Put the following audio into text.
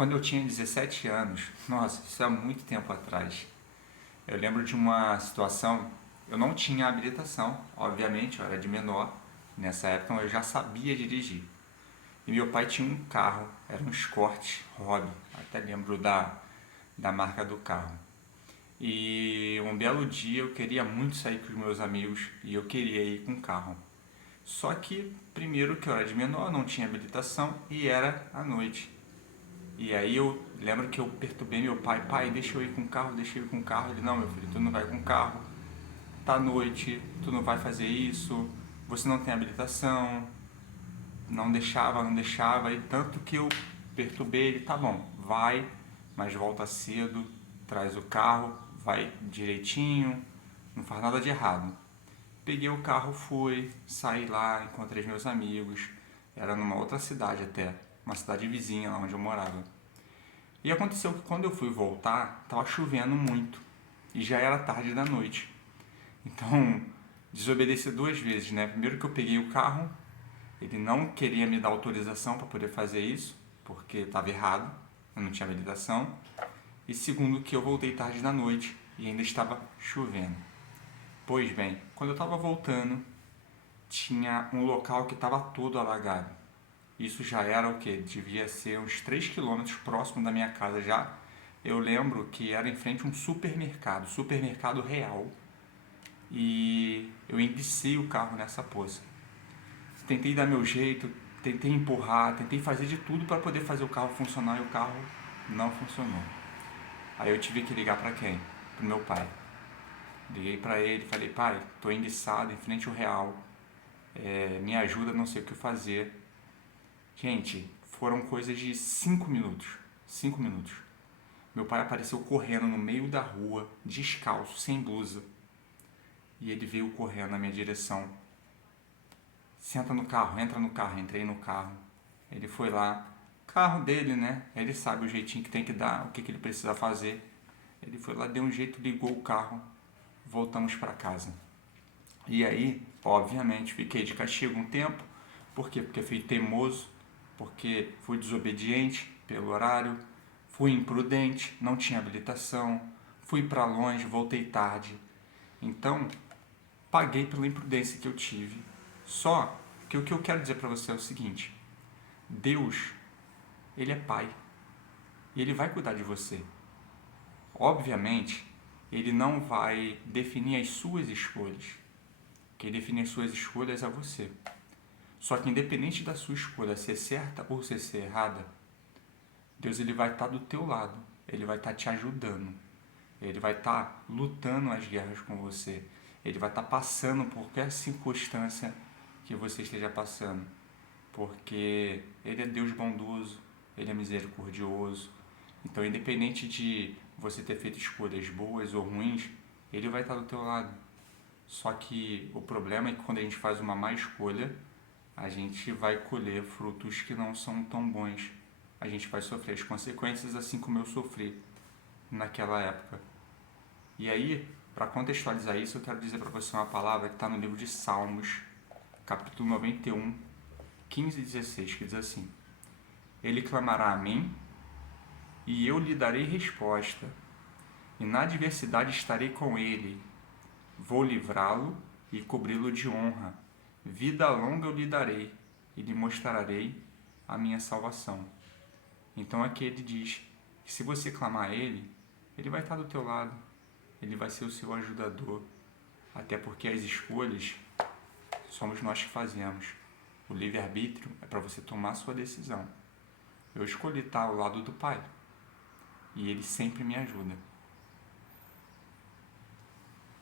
Quando eu tinha 17 anos, nossa, isso é muito tempo atrás, eu lembro de uma situação, eu não tinha habilitação, obviamente, eu era de menor, nessa época eu já sabia dirigir. E meu pai tinha um carro, era um Escort Hobby, até lembro da marca do carro. E um belo dia eu queria muito sair com os meus amigos e eu queria ir com o carro. Só que, primeiro que eu era de menor, não tinha habilitação e era à noite. E aí eu lembro que eu perturbei meu pai, pai, deixa eu ir com o carro, deixa eu ir com o carro. Ele, não, meu filho, tu não vai com o carro, tá noite, tu não vai fazer isso, você não tem habilitação. Não deixava, não deixava, e tanto que eu perturbei ele, tá bom, vai, mas volta cedo, traz o carro, vai direitinho, não faz nada de errado. Peguei o carro, fui, saí lá, encontrei os meus amigos, era numa outra cidade até, uma cidade vizinha lá onde eu morava. E aconteceu que quando eu fui voltar, estava chovendo muito e já era tarde da noite. Então, desobedeci duas vezes, né? Primeiro que eu peguei o carro, ele não queria me dar autorização para poder fazer isso, porque estava errado, eu não tinha habilitação. E segundo que eu voltei tarde da noite e ainda estava chovendo. Pois bem, quando eu estava voltando, tinha um local que estava todo alagado. Isso já era o que? Devia ser uns 3 quilômetros próximo da minha casa já. Eu lembro que era em frente a um supermercado, supermercado real. E eu embicei o carro nessa poça. Tentei dar meu jeito, tentei empurrar, tentei fazer de tudo para poder fazer o carro funcionar e o carro não funcionou. Aí eu tive que ligar para quem? Pro meu pai. Liguei para ele, falei, pai, tô enguiçado em frente ao real, me ajuda, não sei o que fazer. Gente, foram coisas de 5 minutos. 5 minutos. Meu pai apareceu correndo no meio da rua, descalço, sem blusa. E ele veio correndo na minha direção. Senta no carro, entra no carro, entrei no carro. Ele foi lá, carro dele, né? Ele sabe o jeitinho que tem que dar, o que ele precisa fazer. Ele foi lá, deu um jeito, ligou o carro, voltamos para casa. E aí, obviamente, fiquei de castigo um tempo. Por quê? Porque fui teimoso, porque fui desobediente pelo horário, fui imprudente, não tinha habilitação, fui para longe, voltei tarde. Então, paguei pela imprudência que eu tive. Só que o que eu quero dizer para você é o seguinte: Deus, Ele é Pai e Ele vai cuidar de você. Obviamente, Ele não vai definir as suas escolhas. Quem define as suas escolhas é você. Só que independente da sua escolha ser certa ou ser errada, Deus ele vai estar do teu lado. Ele vai estar te ajudando. Ele vai estar lutando as guerras com você. Ele vai estar passando por qualquer circunstância que você esteja passando. Porque Ele é Deus bondoso, Ele é misericordioso. Então, independente de você ter feito escolhas boas ou ruins, Ele vai estar do teu lado. Só que o problema é que quando a gente faz uma má escolha, a gente vai colher frutos que não são tão bons. A gente vai sofrer as consequências assim como eu sofri naquela época. E aí, para contextualizar isso, eu quero dizer para você uma palavra que está no livro de Salmos, capítulo 91, 15 e 16, que diz assim: Ele clamará a mim, e eu lhe darei resposta, e na adversidade estarei com ele. Vou livrá-lo e cobri-lo de honra. Vida longa eu lhe darei, e lhe mostrarei a minha salvação. Então aqui ele diz que se você clamar a ele, ele vai estar do teu lado, ele vai ser o seu ajudador, até porque as escolhas somos nós que fazemos. O livre-arbítrio é para você tomar a sua decisão. Eu escolhi estar ao lado do Pai e Ele sempre me ajuda.